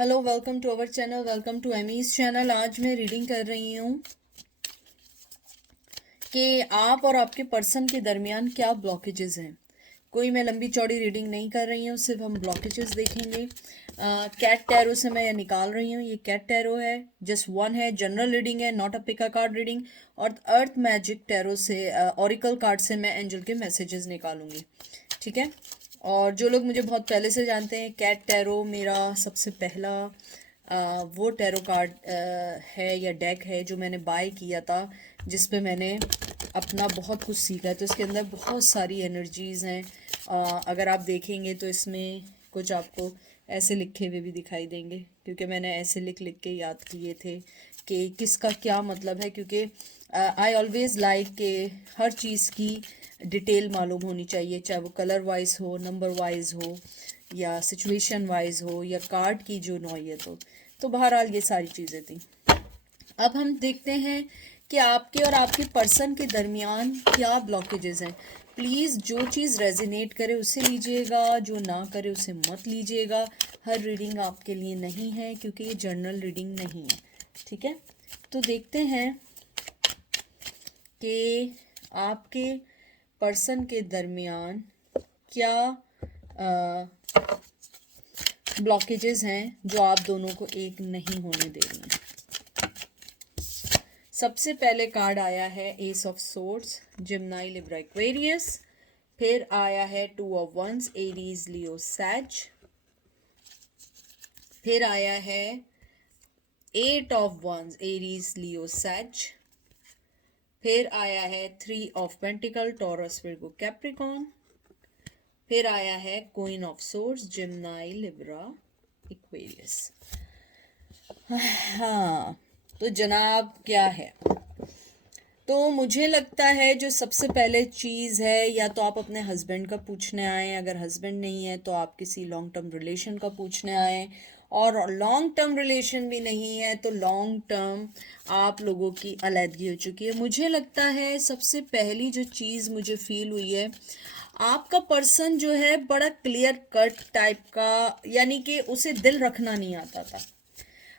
Hello, welcome to our channel, welcome to Amy's channel. आज मैं reading कर रही हूँ कि आप और आपके पर्सन के दरमियान क्या ब्लॉकेजेस हैं। कोई मैं लंबी चौड़ी रीडिंग नहीं कर रही हूँ, सिर्फ हम ब्लॉकेजेस देखेंगे। कैट टैरो से मैं ये निकाल रही हूँ। ये कैट टैरो है, जस्ट वन है, जनरल रीडिंग है, not a Pika card reading. और अर्थ मैजिक टैरो से, ऑरिकल कार्ड से मैं एंजल के मैसेजेस निकालूंगी। ठीक है। और जो लोग मुझे बहुत पहले से जानते हैं, कैट टैरो मेरा सबसे पहला वो टैरो कार्ड है या डेक है जो मैंने बाय किया था, जिस पे मैंने अपना बहुत कुछ सीखा है। तो इसके अंदर बहुत सारी एनर्जीज़ हैं। अगर आप देखेंगे तो इसमें कुछ आपको ऐसे लिखे हुए भी दिखाई देंगे, क्योंकि मैंने ऐसे लिख लिख के याद किए थे कि किसका क्या मतलब है। क्योंकि आई ऑलवेज़ लाइक के हर चीज़ की डिटेल मालूम होनी चाहिए, चाहे वो कलर वाइज हो, नंबर वाइज हो, या सिचुएशन वाइज हो, या कार्ड की जो नौयत हो। तो बहरहाल ये सारी चीज़ें थी। अब हम देखते हैं कि आपके और आपके पर्सन के दरमियान क्या ब्लॉकेजेस हैं। प्लीज़ जो चीज़ रेजिनेट करे उसे लीजिएगा, जो ना करे उसे मत लीजिएगा। हर रीडिंग आपके लिए नहीं है, क्योंकि ये जर्नल रीडिंग नहीं है। ठीक है। तो देखते हैं कि आपके पर्सन के दरमियान क्या ब्लॉकेजेस हैं जो आप दोनों को एक नहीं होने दे रही हैं। सबसे पहले कार्ड आया है ace of swords, Gemini, Libra, Aquarius. फिर आया है two of once, Aries, Leo, Sag. फिर आया है eight of once, Aries, Leo, Sag. फिर आया है three of pentacle, Taurus, Virgo, Capricorn. फिर आया है queen of swords, Gemini, Libra, Aquarius. हाँ, तो जनाब क्या है? तो मुझे लगता है जो सबसे पहले चीज़ है, या तो आप अपने हस्बैंड का पूछने आए, अगर हस्बैंड नहीं है तो आप किसी लॉन्ग टर्म रिलेशन का पूछने आए, और लॉन्ग टर्म रिलेशन भी नहीं है तो लॉन्ग टर्म आप लोगों की अलहदगी हो चुकी है। मुझे लगता है सबसे पहली जो चीज़ मुझे फील हुई है, आपका पर्सन जो है बड़ा क्लियर कट टाइप का, यानी कि उसे दिल रखना नहीं आता था।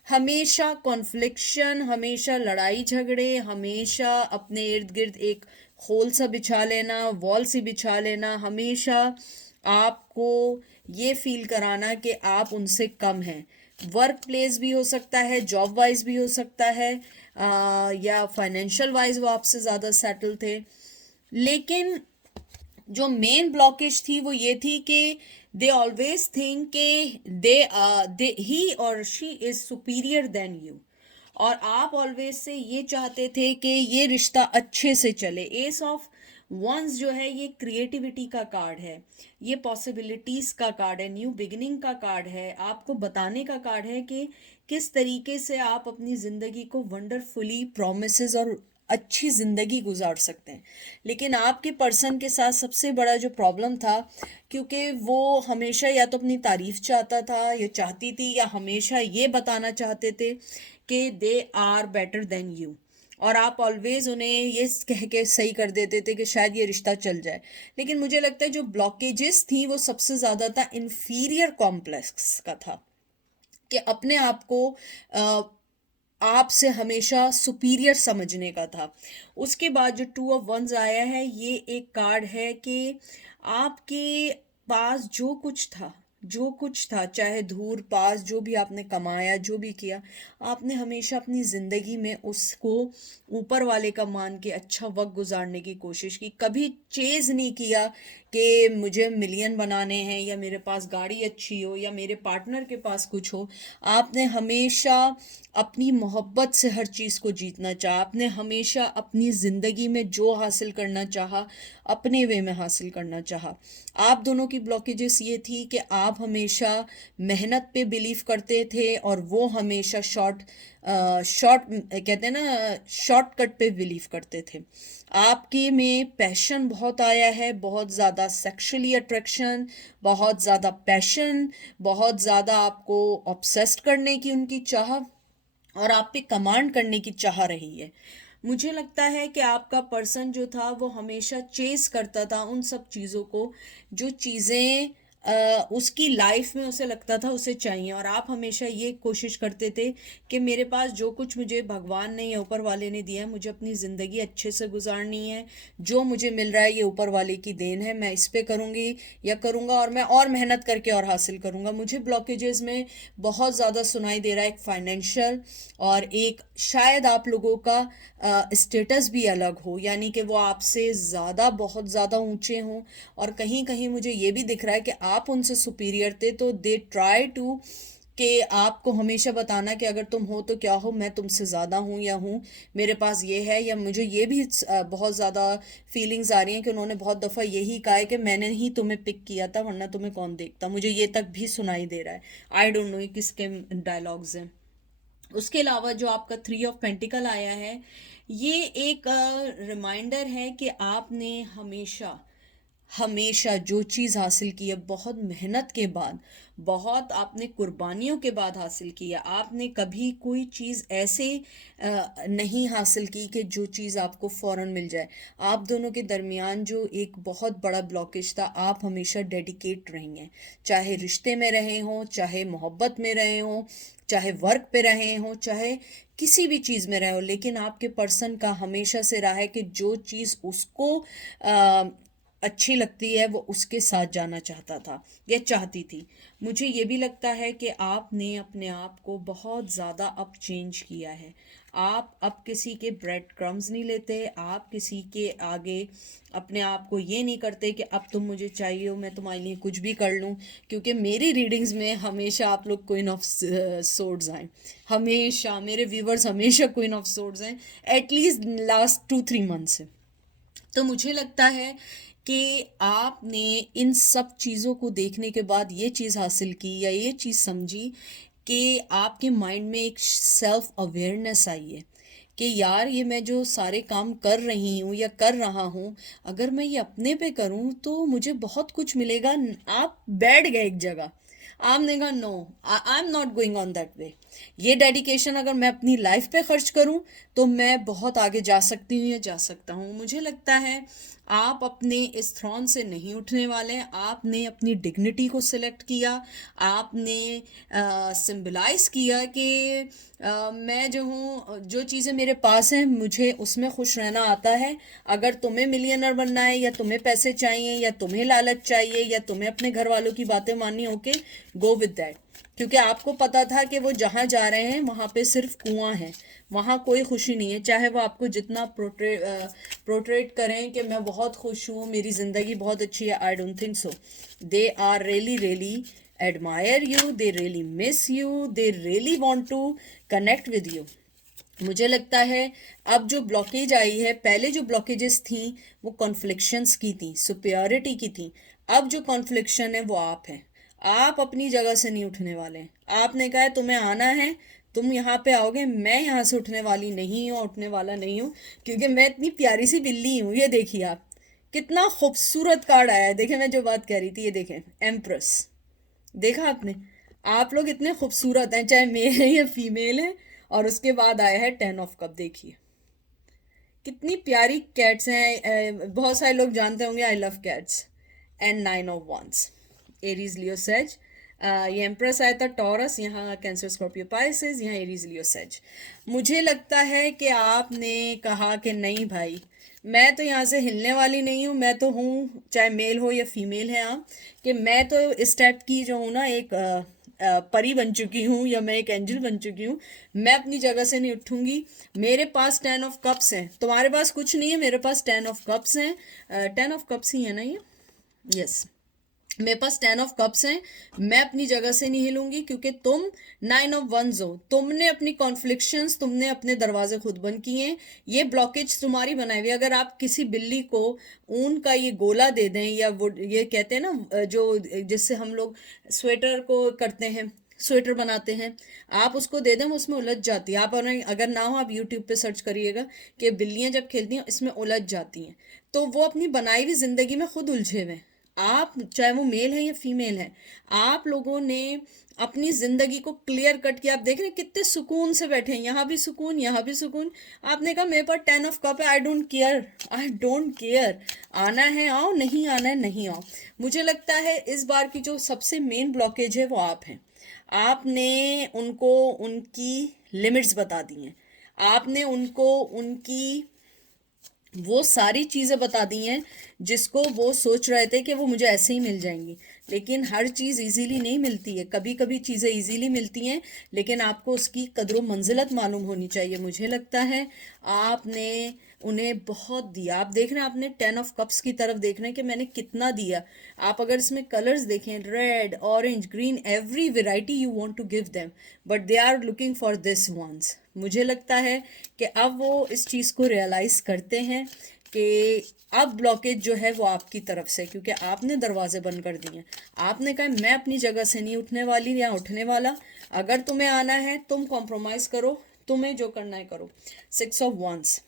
हमेशा कॉन्फ्लिक्शन, हमेशा लड़ाई झगड़े, हमेशा अपने इर्द गिर्द एक होल सा बिछा लेना, वॉल सी बिछा लेना, हमेशा आपको ये फील कराना कि आप उनसे कम हैं। वर्क प्लेस भी हो सकता है, जॉब वाइज भी हो सकता है, या फाइनेंशियल वाइज वो आपसे ज़्यादा सेटल थे। लेकिन जो मेन ब्लॉकेज थी वो ये थी कि दे ऑलवेज थिंक के दे ही और she is superior than you, और आप ऑलवेज से ये चाहते थे कि ये रिश्ता अच्छे से चले। एस ऑफ वंस जो है ये क्रिएटिविटी का कार्ड है, ये पॉसिबिलिटीज का कार्ड है, न्यू बिगिनिंग का कार्ड है, आपको बताने का कार्ड है कि किस तरीके से आप अपनी ज़िंदगी को वंडरफुली प्रोमिसेस और अच्छी ज़िंदगी गुजार सकते हैं। लेकिन आपके पर्सन के साथ सबसे बड़ा जो प्रॉब्लम था, क्योंकि वो हमेशा या तो अपनी तारीफ चाहता था या चाहती थी, या हमेशा ये बताना चाहते थे कि they are better than you, और आप ऑलवेज उन्हें ये कह के सही कर देते थे कि शायद ये रिश्ता चल जाए। लेकिन मुझे लगता है जो ब्लॉकेजेस थी वो सबसे ज़्यादा था इन्फीरियर कॉम्प्लेक्स का था, कि अपने आप को आपसे हमेशा सुपीरियर समझने का था। उसके बाद जो टू ऑफ वंस आया है, ये एक कार्ड है कि आपके पास जो कुछ था, चाहे धूर पास, जो भी आपने कमाया, जो भी किया, आपने हमेशा अपनी ज़िंदगी में उसको ऊपर वाले का मान के अच्छा वक्त गुजारने की कोशिश की। कभी चेज़ नहीं किया कि मुझे मिलियन बनाने हैं, या मेरे पास गाड़ी अच्छी हो, या मेरे पार्टनर के पास कुछ हो। आपने हमेशा अपनी मोहब्बत से हर चीज़ को जीतना चाहा। आपने हमेशा अपनी ज़िंदगी में जो हासिल करना चाहा, अपने वे में हासिल करना चाहा। आप दोनों की ब्लॉकेजेस ये थी कि आप हमेशा मेहनत पे बिलीव करते थे, और वो हमेशा शॉर्ट कहते हैं ना, शॉर्टकट पे बिलीव करते थे। आपके में पैशन बहुत आया है, बहुत ज़्यादा सेक्सुअली अट्रैक्शन, बहुत ज़्यादा पैशन, बहुत ज़्यादा आपको ऑब्सेस्ड करने की उनकी चाह, और आप पे कमांड करने की चाह रही है। मुझे लगता है कि आपका पर्सन जो था वो हमेशा चेस करता था उन सब चीज़ों को, जो चीज़ें उसकी लाइफ में उसे लगता था उसे चाहिए, और आप हमेशा ये कोशिश करते थे कि मेरे पास जो कुछ मुझे भगवान ने या ऊपर वाले ने दिया है, मुझे अपनी ज़िंदगी अच्छे से गुजारनी है, जो मुझे मिल रहा है ये ऊपर वाले की देन है, मैं इस पे करूँगी या करूँगा, और मैं और मेहनत करके और हासिल करूँगा। मुझे ब्लॉकेजेस में बहुत ज़्यादा सुनाई दे रहा है एक फाइनेंशियल, और एक शायद आप लोगों का स्टेटस भी अलग हो, यानी कि वो आपसे ज़्यादा बहुत ज़्यादा ऊंचे हों, और कहीं कहीं मुझे ये भी दिख रहा है कि आप उनसे सुपीरियर थे, तो दे ट्राई टू कि आपको हमेशा बताना कि अगर तुम हो तो क्या हो, मैं तुमसे ज़्यादा हूँ या हूँ, मेरे पास ये है। या मुझे ये भी बहुत ज़्यादा फीलिंग्स आ रही हैं कि उन्होंने बहुत दफ़ा यही कहा है कि मैंने ही तुम्हें पिक किया था, वरना तुम्हें कौन देखता। मुझे ये तक भी सुनाई दे रहा है। आई डोंट नो ये किसके डायलॉग्स हैं। उसके अलावा जो आपका 3 ऑफ पेंटिकल आया है, ये एक रिमाइंडर है कि आपने हमेशा हमेशा जो चीज़ हासिल की है बहुत मेहनत के बाद, बहुत आपने कुर्बानियों के बाद हासिल की है। आपने कभी कोई चीज़ ऐसे नहीं हासिल की कि जो चीज़ आपको फ़ौरन मिल जाए। आप दोनों के दरमियान जो एक बहुत बड़ा ब्लॉकेज था, आप हमेशा डेडिकेट रही हैं, चाहे रिश्ते में रहे हों, चाहे मोहब्बत में रहे हों, चाहे वर्क पे रहे हों, चाहे किसी भी चीज़ में रहे हो, लेकिन आपके पर्सन का हमेशा से रहा है कि जो चीज़ उसको अच्छी लगती है वो उसके साथ जाना चाहता था या चाहती थी। मुझे ये भी लगता है कि आपने अपने आप को बहुत ज़्यादा अब चेंज किया है। आप अब किसी के ब्रेड क्रम्स नहीं लेते, आप किसी के आगे अपने आप को ये नहीं करते कि अब तुम मुझे चाहिए हो, मैं तुम्हारे लिए कुछ भी कर लूँ। क्योंकि मेरी रीडिंग्स में हमेशा आप लोग क्वीन ऑफ सोर्ड्स हैं, हमेशा मेरे व्यूवर्स हमेशा क्वीन ऑफ सोर्ड्स हैं, एटलीस्ट लास्ट 2-3 मंथ से। तो मुझे लगता है कि आपने इन सब चीज़ों को देखने के बाद ये चीज़ हासिल की या ये चीज़ समझी कि आपके माइंड में एक सेल्फ अवेयरनेस आई है कि यार ये मैं जो सारे काम कर रही हूँ या कर रहा हूँ, अगर मैं ये अपने पे करूँ तो मुझे बहुत कुछ मिलेगा। आप बैठ गए एक जगह, आपने कहा no, I am not going on that way. ये डेडिकेशन अगर मैं अपनी लाइफ पे खर्च करूं तो मैं बहुत आगे जा सकती हूँ या जा सकता हूँ। मुझे लगता है आप अपने इस थ्रॉन से नहीं उठने वाले हैं। आपने अपनी डिग्निटी को सिलेक्ट किया, आपने सिंबलाइज किया कि मैं जो हूँ, जो चीज़ें मेरे पास हैं मुझे उसमें खुश रहना आता है। अगर तुम्हें मिलियनर बनना है या तुम्हें पैसे चाहिए या तुम्हें लालच चाहिए या तुम्हें अपने घर वालों की बातें माननी, ओके, गो विद दैट। क्योंकि आपको पता था कि वो जहाँ जा रहे हैं वहाँ पे सिर्फ कुआं है, वहाँ कोई खुशी नहीं है। चाहे वो आपको जितना प्रोट्रेट करें कि मैं बहुत खुश हूँ, मेरी ज़िंदगी बहुत अच्छी है, I don't think so. They are really really admire you, they really miss you, they really want to connect with you. मुझे लगता है अब जो ब्लॉकेज आई है, पहले जो ब्लॉकेजेस थी वो कॉन्फ्लिक्शंस की थी, सुपेरियोरिटी की थी। अब जो कॉन्फ्लिक्शन है वो आप हैं। आप अपनी जगह से नहीं उठने वाले हैं। आपने कहा है तुम्हें आना है, तुम यहाँ पे आओगे, मैं यहाँ से उठने वाली नहीं हूँ, उठने वाला नहीं हूँ, क्योंकि मैं इतनी प्यारी सी बिल्ली हूँ। ये देखिए आप, कितना खूबसूरत कार्ड आया है। देखें मैं जो बात कह रही थी, ये देखें, एम्प्रेस। देखा आपने? आप लोग इतने खूबसूरत हैं, चाहे मेल है या फीमेल है। और उसके बाद आया है 10 ऑफ कप। देखिए कितनी प्यारी कैट्स हैं। बहुत सारे लोग जानते होंगे I love cats. And 9 of once, Aries Leo sage. ये एम्प्रेस आया था टॉरस, यहाँ कैंसर स्कॉर्पियो पाइसेस, यहाँ एरीज लियो सेज। मुझे लगता है कि आपने कहा कि नहीं भाई, मैं तो यहाँ से हिलने वाली नहीं हूँ, मैं तो हूँ, चाहे मेल हो या फीमेल है आप, कि मैं तो इस टाइप की जो हूँ ना, एक परी बन चुकी हूँ या मैं एक एंजल बन चुकी हूँ। मैं अपनी जगह से नहीं उठूंगी। मेरे पास 10 ऑफ कप्स हैं, तुम्हारे पास कुछ नहीं है, मेरे पास 10 ऑफ कप्स हैं। 10 ऑफ कप्स ही है ना ये? यस, मेरे पास 10 ऑफ कप्स हैं। मैं अपनी जगह से नहीं हिलूंगी, क्योंकि तुम 9 ऑफ वंस हो। तुमने अपनी कॉन्फ्लिक्शंस, तुमने अपने दरवाजे खुद बंद किए हैं। ये ब्लॉकेज तुम्हारी बनाई हुई। अगर आप किसी बिल्ली को ऊन का ये गोला दे दें, या वो ये कहते हैं ना जो जिससे हम लोग स्वेटर को करते हैं, स्वेटर बनाते हैं, आप उसको दे दें वो उसमें उलझ जाती है। आप अगर ना हो, आप यूट्यूब पे सर्च करिएगा कि बिल्लियां जब खेलती हैं इसमें उलझ जाती हैं। तो वो अपनी बनाई हुई जिंदगी में खुद उलझे हुए हैं। आप चाहे वो मेल है या फीमेल है, आप लोगों ने अपनी जिंदगी को क्लियर कट किया। आप देख रहे हैं कितने सुकून से बैठे हैं, यहाँ भी सुकून, यहाँ भी सुकून। आपने कहा मेरे पास 10 ऑफ कप है, I don't care, I don't care, आना है आओ, नहीं आना है नहीं आओ। मुझे लगता है इस बार की जो सबसे मेन ब्लॉकेज है वो आप हैं। आपने उनको उनकी लिमिट्स बता दी हैं, आपने उनको उनकी वो सारी चीज़ें बता दी हैं जिसको वो सोच रहे थे कि वो मुझे ऐसे ही मिल जाएंगी। लेकिन हर चीज़ इजीली नहीं मिलती है, कभी कभी चीज़ें इजीली मिलती हैं, लेकिन आपको उसकी कदर मंजिलत मालूम होनी चाहिए। मुझे लगता है आपने उन्हें बहुत दिया। आप देख रहे हैं, आपने 10 ऑफ कप्स की तरफ देख रहे हैं कि मैंने कितना दिया। आप अगर इसमें कलर्स देखें, red, orange, green, every variety you want to give them, but they are looking for this ones. मुझे लगता है कि अब वो इस चीज़ को रियलाइज करते हैं कि अब ब्लॉकेज जो है वो आपकी तरफ से, क्योंकि आपने दरवाजे बंद कर दिए। आपने कहा मैं अपनी जगह से नहीं उठने वाली या उठने वाला, अगर तुम्हें आना है तुम कॉम्प्रोमाइज़ करो, तुम्हें जो करना है करो। 6 of once,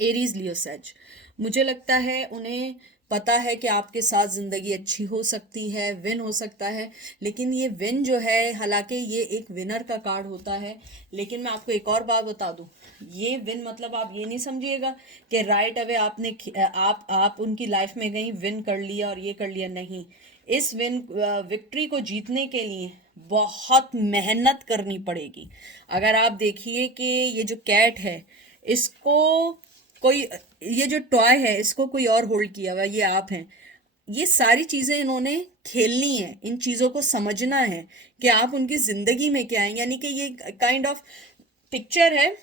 Aries, Leo, sage. मुझे लगता है उन्हें पता है कि आपके साथ ज़िंदगी अच्छी हो सकती है, विन हो सकता है, लेकिन ये विन जो है, हालांकि ये एक विनर का कार्ड होता है, लेकिन मैं आपको एक और बात बता दूं, ये विन मतलब आप ये नहीं समझिएगा कि राइट अवे आपने आप उनकी लाइफ में गई, विन कर लिया और ये कर लिया, नहीं। इस विक्ट्री को जीतने के लिए बहुत मेहनत करनी पड़ेगी। अगर आप देखिए कि ये जो कैट है, इसको कोई, ये जो टॉय है इसको कोई और होल्ड किया हुआ, ये आप हैं। ये सारी चीजें इन्होंने खेलनी है, इन चीजों को समझना है कि आप उनकी जिंदगी में क्या है। यानी कि ये काइंड ऑफ पिक्चर है।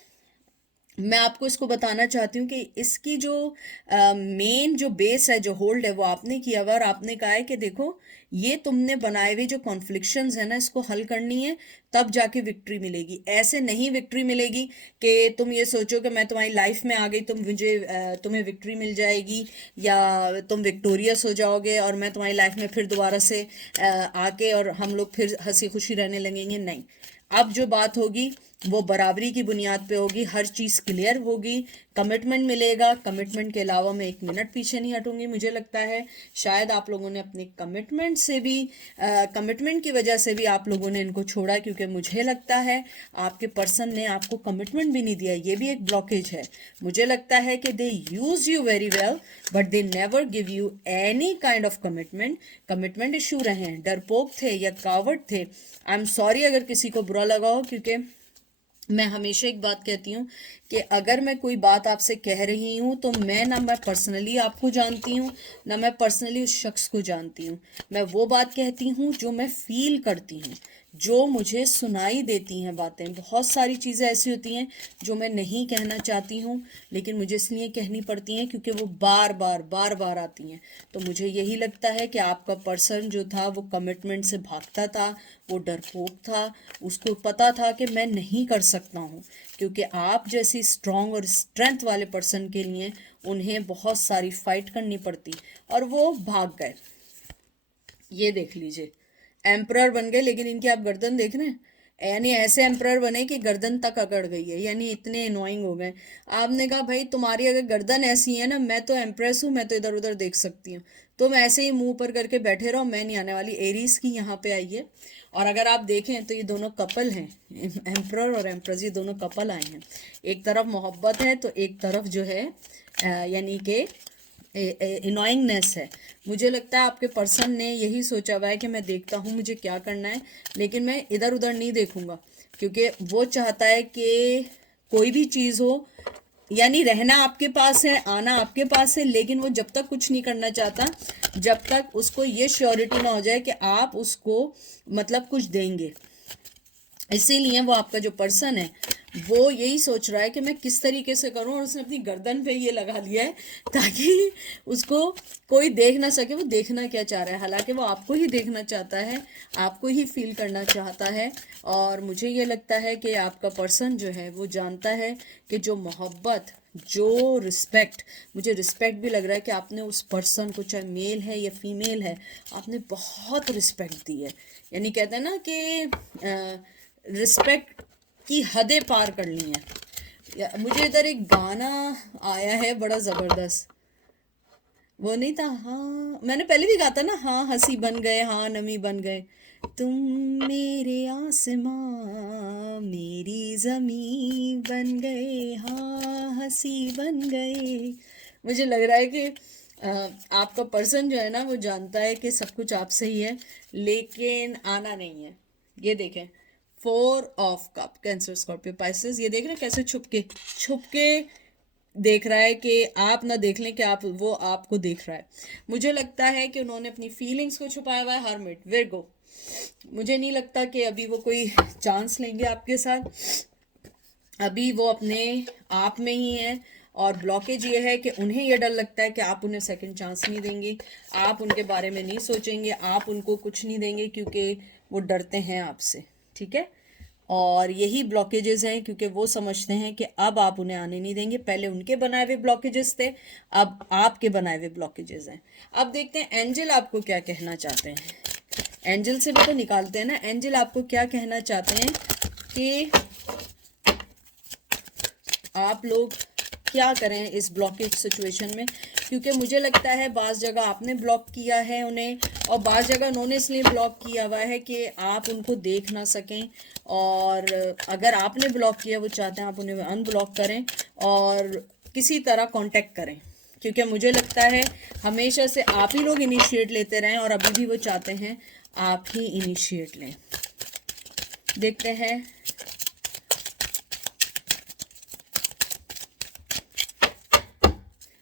मैं आपको इसको बताना चाहती हूँ कि इसकी जो मेन जो बेस है, जो होल्ड है, वो आपने किया हुआ, और आपने कहा है कि देखो ये तुमने बनाए हुए जो कॉन्फ्लिक्शंस है ना, इसको हल करनी है, तब जाके विक्ट्री मिलेगी। ऐसे नहीं विक्ट्री मिलेगी कि तुम ये सोचो कि मैं तुम्हारी लाइफ में आ गई, तुम्हें विक्ट्री मिल जाएगी या तुम विक्टोरियस हो जाओगे और मैं तुम्हारी लाइफ में फिर दोबारा से आके और हम लोग फिर हंसी खुशी रहने लगेंगे। नहीं, अब जो बात होगी वो बराबरी की बुनियाद पे होगी, हर चीज़ क्लियर होगी, कमिटमेंट मिलेगा। कमिटमेंट के अलावा मैं 1 मिनट पीछे नहीं हटूंगी। मुझे लगता है शायद आप लोगों ने अपने कमिटमेंट से भी कमिटमेंट की वजह से भी आप लोगों ने इनको छोड़ा, क्योंकि मुझे लगता है आपके पर्सन ने आपको कमिटमेंट भी नहीं दिया। ये भी एक ब्लॉकेज है। मुझे लगता है कि they use you very well but they never give you any kind of commitment. Commitment issue रहे हैं, डरपोक थे या कावर्ड थे। आई एम सॉरी अगर किसी को बुरा लगा हो, क्योंकि मैं हमेशा एक बात कहती हूँ कि अगर मैं कोई बात आपसे कह रही हूँ तो मैं पर्सनली आपको जानती हूँ, ना मैं पर्सनली उस शख्स को जानती हूँ। मैं वो बात कहती हूँ जो मैं फील करती हूँ, जो मुझे सुनाई देती हैं बातें। बहुत सारी चीज़ें ऐसी होती हैं जो मैं नहीं कहना चाहती हूँ, लेकिन मुझे इसलिए कहनी पड़ती हैं क्योंकि वो बार बार आती हैं। तो मुझे यही लगता है कि आपका पर्सन जो था वो कमिटमेंट से भागता था, वो डरपोक था, उसको पता था कि मैं नहीं कर सकता हूँ, क्योंकि आप जैसी स्ट्रॉन्ग और स्ट्रेंथ वाले पर्सन के लिए उन्हें बहुत सारी फाइट करनी पड़ती, और वो भाग गए। ये देख लीजिए, एम्परर बन गए, लेकिन इनकी आप गर्दन देख रहे हैं, यानी ऐसे एम्परर बने कि गर्दन तक अकड़ गई है, यानी इतने अनोइंग हो गए। आपने कहा भाई तुम्हारी अगर गर्दन ऐसी है ना, मैं तो एम्प्रेस हूँ, मैं तो इधर उधर देख सकती हूँ, तुम ऐसे ही मुंह पर करके बैठे रहो, मैं नहीं आने वाली। एरीज की यहाँ पे आई है, और अगर आप देखें तो ये दोनों कपल हैं, एम्परर और एम्प्रेस, ये दोनों कपल आए हैं। एक तरफ मोहब्बत है तो एक तरफ जो है यानी कि इनोइंगनेस है। मुझे लगता है आपके पर्सन ने यही सोचा हुआ है कि मैं देखता हूँ मुझे क्या करना है, लेकिन मैं इधर उधर नहीं देखूंगा, क्योंकि वो चाहता है कि कोई भी चीज़ हो, यानी रहना आपके पास है, आना आपके पास है, लेकिन वो जब तक कुछ नहीं करना चाहता जब तक उसको ये श्योरिटी ना हो जाए कि आप उसको मतलब कुछ देंगे। इसीलिए वो आपका जो पर्सन है वो यही सोच रहा है कि मैं किस तरीके से करूं, और उसने अपनी गर्दन पे ये लगा लिया है ताकि उसको कोई देख ना सके वो देखना क्या चाह रहा है। हालांकि वो आपको ही देखना चाहता है, आपको ही फील करना चाहता है। और मुझे ये लगता है कि आपका पर्सन जो है वो जानता है कि जो मोहब्बत, जो रिस्पेक्ट, मुझे रिस्पेक्ट भी लग रहा है कि आपने उस पर्सन को, चाहे मेल है या फीमेल है, आपने बहुत रिस्पेक्ट दी है। यानी कहते हैं ना कि रिस्पेक्ट की हदें पार कर ली हैं। मुझे इधर एक गाना आया है बड़ा ज़बरदस्त, वो नहीं था, हाँ मैंने पहले भी कहा था ना, हाँ हंसी बन गए, हाँ नमी बन गए, तुम मेरे आसमां मेरी जमी बन गए, हाँ हंसी बन गए। मुझे लग रहा है कि आपका पर्सन जो है ना वो जानता है कि सब कुछ आपसे ही है, लेकिन आना नहीं है। ये देखें, 4 of cup, cancer Scorpio Pisces, ये देख रहे हैं कैसे छुप के देख रहा है कि आप ना देख लें कि आप, वो आपको देख रहा है। मुझे लगता है कि उन्होंने अपनी फीलिंग्स को छुपाया हुआ है। हर्मिट, विर्गो, मुझे नहीं लगता कि अभी वो कोई चांस लेंगे आपके साथ। अभी वो अपने आप में ही है, और ब्लॉकेज ये है कि उन्हें ये डर लगता है कि आप उन्हें सेकंड चांस नहीं देंगे, आप उनके बारे में नहीं सोचेंगे, आप उनको कुछ नहीं देंगे, क्योंकि वो डरते हैं आपसे। ठीक है, और यही ब्लॉकेजेस हैं, क्योंकि वो समझते हैं कि अब आप उन्हें आने नहीं देंगे। पहले उनके बनाए हुए ब्लॉकेजेस थे, अब आपके बनाए हुए ब्लॉकेजेस हैं। अब देखते हैं एंजल आपको क्या कहना चाहते हैं। एंजल से भी तो निकालते हैं ना, एंजल आपको क्या कहना चाहते हैं कि आप लोग क्या करें इस ब्लॉकेज सिचुएशन में। क्योंकि मुझे लगता है बाज़ जगह आपने ब्लॉक किया है उन्हें, और बाज़ जगह उन्होंने इसलिए ब्लॉक किया हुआ है कि आप उनको देख ना सकें, और अगर आपने ब्लॉक किया, वो चाहते हैं आप उन्हें अनब्लॉक करें और किसी तरह कांटेक्ट करें। क्योंकि मुझे लगता है हमेशा से आप ही लोग इनिशिएट लेते रहें, और अभी भी वो चाहते हैं आप ही इनिशिएट लें। देखते हैं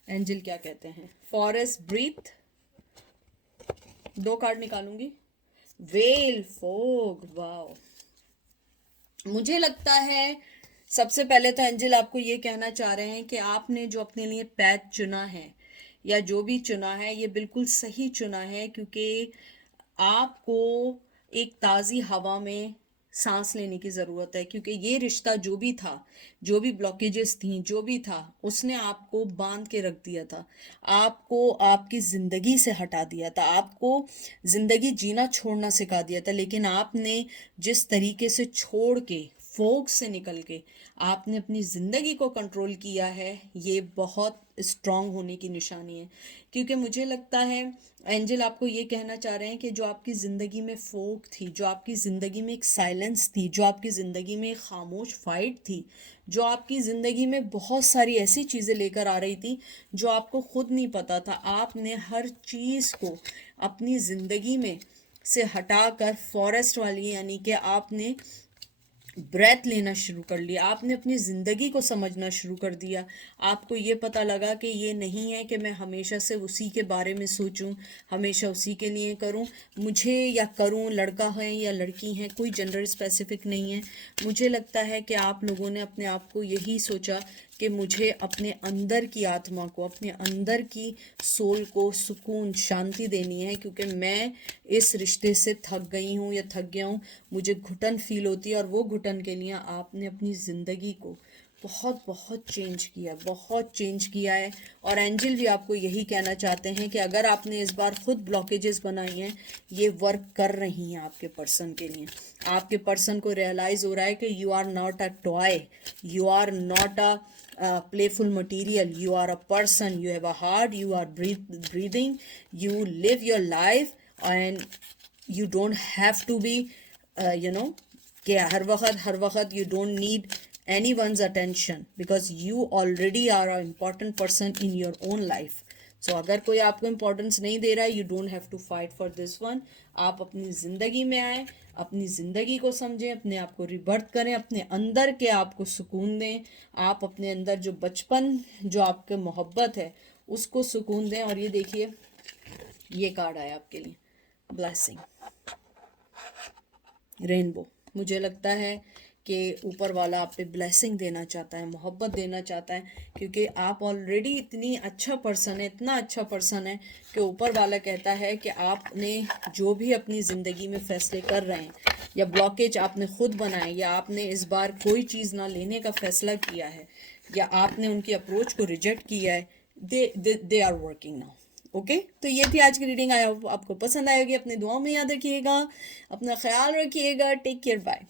एंजल क्या कहते हैं। फॉरेस्ट ब्रीथ, 2 कार्ड निकालूंगी। Well fog, wow. मुझे लगता है सबसे पहले तो एंजल आपको ये कहना चाह रहे हैं कि आपने जो अपने लिए पैथ चुना है, या जो भी चुना है, ये बिल्कुल सही चुना है, क्योंकि आपको एक ताज़ी हवा में सांस लेने की ज़रूरत है। क्योंकि ये रिश्ता जो भी था, जो भी ब्लॉकेजेस थी, जो भी था, उसने आपको बांध के रख दिया था, आपको आपकी ज़िंदगी से हटा दिया था, आपको ज़िंदगी जीना छोड़ना सिखा दिया था। लेकिन आपने जिस तरीके से छोड़ के, फोक से निकल के आपने अपनी ज़िंदगी को कंट्रोल किया है, ये बहुत स्ट्रांग होने की निशानी है। क्योंकि मुझे लगता है एंजल आपको ये कहना चाह रहे हैं कि जो आपकी ज़िंदगी में फोक थी, जो आपकी ज़िंदगी में एक साइलेंस थी, जो आपकी ज़िंदगी में एक खामोश फाइट थी, जो आपकी ज़िंदगी में बहुत सारी ऐसी चीज़ें लेकर आ रही थी जो आपको खुद नहीं पता था, आपने हर चीज़ को अपनी ज़िंदगी में से हटाकर फॉरेस्ट वाली, यानी कि आपने ब्रेथ लेना शुरू कर लिया, आपने अपनी ज़िंदगी को समझना शुरू कर दिया। आपको ये पता लगा कि ये नहीं है कि मैं हमेशा से उसी के बारे में सोचूं, हमेशा उसी के लिए करूं, मुझे या करूं, लड़का है या लड़की है, कोई जेंडर स्पेसिफिक नहीं है। मुझे लगता है कि आप लोगों ने अपने आप को यही सोचा कि मुझे अपने अंदर की आत्मा को, अपने अंदर की सोल को सुकून, शांति देनी है, क्योंकि मैं इस रिश्ते से थक गई हूँ या थक गया हूँ, मुझे घुटन फील होती है। और वो घुटन के लिए आपने अपनी ज़िंदगी को बहुत बहुत चेंज किया, बहुत चेंज किया है। और एंजल भी आपको यही कहना चाहते हैं कि अगर आपने इस बार खुद ब्लॉकेजेस बनाई हैं, ये वर्क कर रही हैं आपके पर्सन के लिए। आपके पर्सन को रियलाइज़ हो रहा है कि you are not a toy, you are not a playful material, you are a person, you have a heart, you are breathing, you live your life, and you don't have to be you know कि हर वक्त you don't need anyone's attention, because you already are an important person in your own life. सो अगर कोई आपको importance नहीं दे रहा है, you don't have to fight for this one. आप अपनी ज़िंदगी में आए, अपनी ज़िंदगी को समझें, अपने आप को रिबर्थ करें, अपने अंदर के आप को सुकून दें, आप अपने अंदर जो बचपन, जो आपके मोहब्बत है, उसको सुकून दें। और ये देखिए, ये कार्ड आया आपके लिए, ब्लेसिंग, रेनबो। मुझे लगता है कि ऊपर वाला आप पे ब्लेसिंग देना चाहता है, मोहब्बत देना चाहता है, क्योंकि आप ऑलरेडी इतनी अच्छा पर्सन है, इतना अच्छा पर्सन है कि ऊपर वाला कहता है कि आपने जो भी अपनी ज़िंदगी में फ़ैसले कर रहे हैं, या ब्लॉकेज आपने ख़ुद बनाए, या आपने इस बार कोई चीज़ ना लेने का फ़ैसला किया है, या आपने उनकी अप्रोच को रिजेक्ट किया है, they are working now. Okay, तो ये थी आज की रीडिंग। आई होप आपको पसंद आएगी। अपनी दुआओं में याद रखिएगा, अपना ख्याल रखिएगा। Take care, bye.